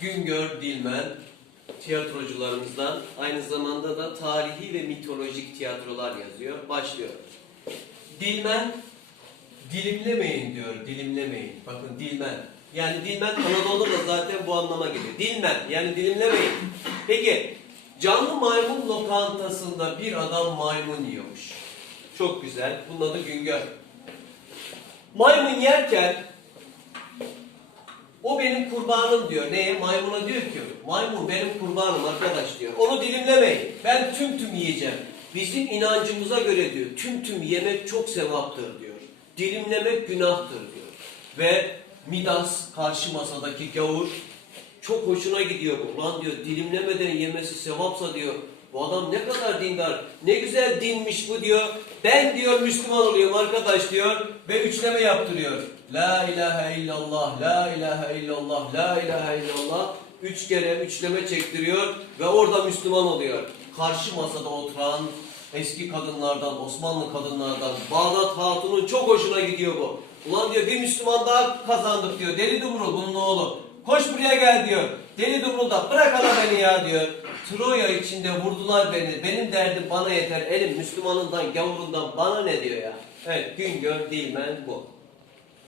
Güngör Dilmen tiyatrocularımızdan aynı zamanda da tarihi ve mitolojik tiyatrolar yazıyor. Başlıyor. Dilmen dilimlemeyin diyor, dilimlemeyin. Bakın dilmen. Yani dilmen Anadolu'da zaten bu anlama geliyor. Dilmen yani dilimlemeyin. Peki canlı maymun lokantasında bir adam maymun yiyormuş. Çok güzel. Bunun adı Güngör. Maymun yerken o benim kurbanım diyor. Neye? Maymuna diyor ki maymun benim kurbanım arkadaş diyor. Onu dilimlemeyin. Ben tüm tüm yiyeceğim. Bizim inancımıza göre diyor tüm tüm yemek çok sevaptır diyor. Dilimlemek günahtır diyor. Ve Midas karşı masadaki gavur çok hoşuna gidiyor bu. Ulan diyor dilimlemeden yemesi sevapsa diyor. Bu adam ne kadar dindar, ne güzel dinmiş bu diyor. Ben diyor Müslüman oluyorum arkadaş diyor ve üçleme yaptırıyor. La ilahe illallah, la ilahe illallah, la ilahe illallah. Üç kere üçleme çektiriyor ve orada Müslüman oluyor. Karşı masada oturan eski kadınlardan, Osmanlı kadınlardan Bağdat Hatun'un çok hoşuna gidiyor bu. Ulan diyor bir Müslüman daha kazandık diyor. Deli Dumrul bunun oğlu. Koş buraya gel diyor. Deli Dumrul da bırak hala beni ya diyor. Troya içinde vurdular beni. Benim derdim bana yeter. Elim Müslümanından, gavurundan bana ne diyor ya. Evet Güngör Dilmen bu.